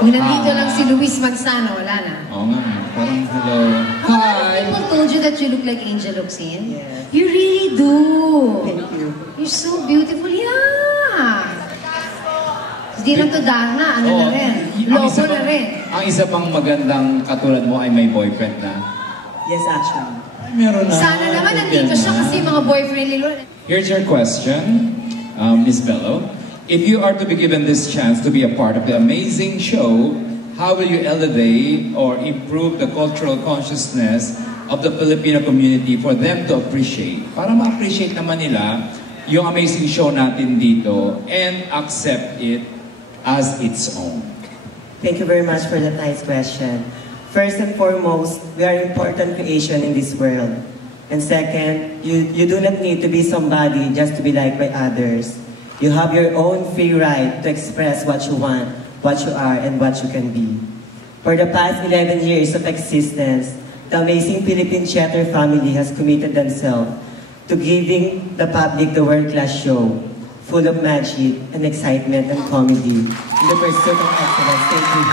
Kung nandito lang si Luis Manzano, wala na. Oo nga, parang hello. Hi! A lot of people told you that you look like Angel Locsin. Yes. You really do. Thank you. You're so beautiful. Yeah. Hindi lang to Darna, ano na rin. Logo na rin. Ang isa pang magandang katulad mo ay may boyfriend na. Yes, actually. Ay, meron na. Sana naman nandito siya kasi mga boyfriend ni Lord. Here's your question, Miss Bello. If you are to be given this chance to be a part of the amazing show, how will you elevate or improve the cultural consciousness of the Filipino community for them to appreciate? Para ma-appreciate naman nila yung amazing show natin dito and accept it as its own. Thank you very much for that nice question. First and foremost, we are important creation in this world. And second, you do not need to be somebody just to be liked by others. You have your own free right to express what you want, what you are, and what you can be. For the past 11 years of existence, the amazing Philippine Theater family has committed themselves to giving the public the world-class show, full of magic and excitement and comedy in the pursuit of excellence. Thank you.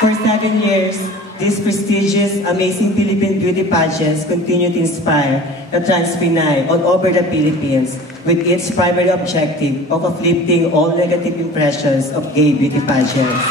For 7 years, these prestigious, amazing Philippine beauty pageants continue to inspire the trans Pinay all over the Philippines with its primary objective of uplifting all negative impressions of gay beauty pageants.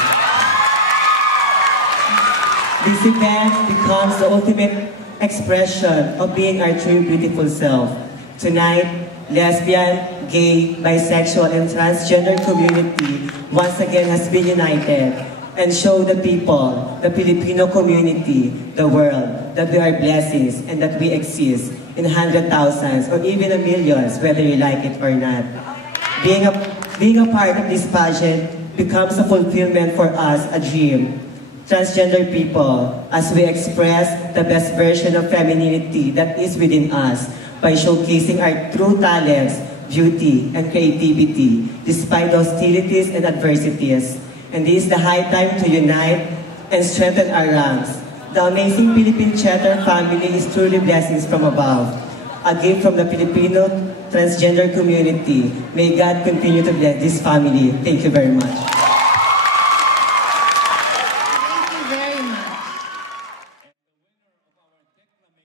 This event becomes the ultimate expression of being our true beautiful self. Tonight, lesbian, gay, bisexual, and transgender community once again has been united and show the people, the Filipino community, the world, that we are blessings and that we exist in hundred thousands or even in millions, whether you like it or not. Being a part of this pageant becomes a fulfillment for us, a dream. Transgender people, as we express the best version of femininity that is within us by showcasing our true talents, beauty, and creativity, despite hostilities and adversities. And this is the high time to unite and strengthen our ranks. The amazing Philippine Theater family is truly blessings from above. A gift from the Filipino transgender community. May God continue to bless this family. Thank you very much.